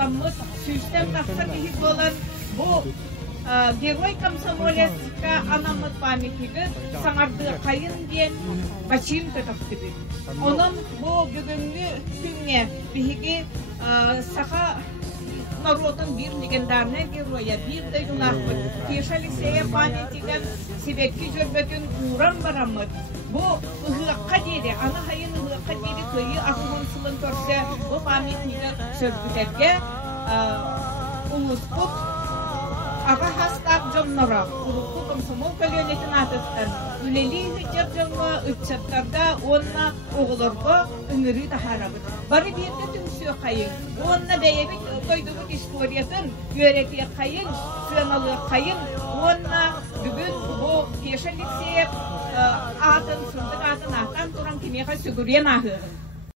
устаммыт сүйстем тақса кейі болан бұл герой комсомолецка анамыт памятнигі саңарды қайын ден бачим тұтақты. Оның бұл бүгінгі күнге бігі сақа народың бір легендарный героя, бір дайдулақпыт, Кеш Алексея памятниген себекке жүрбетін урам барамыт. Бұл ұғыққа дейді, ана хайын ұғыққа дейді көйі ақылын сылын көрсе, бұл памятнигі сөргітерге ұлыспыт аға хастап жоннора, ұлыққы комсомол көлелетін атыттан, үлелі үйтер жонға үтчаттарда онна оғылырға үңірі тахарабыт. Бары берді түмсі қайын, онна бәйебік қойдығыт историятын өрете қайын, сүйеналы қайын, онна бүгін бұл Кеш Алексеев атын, сындық атын аттан тұран кемеға сүгірен ағы.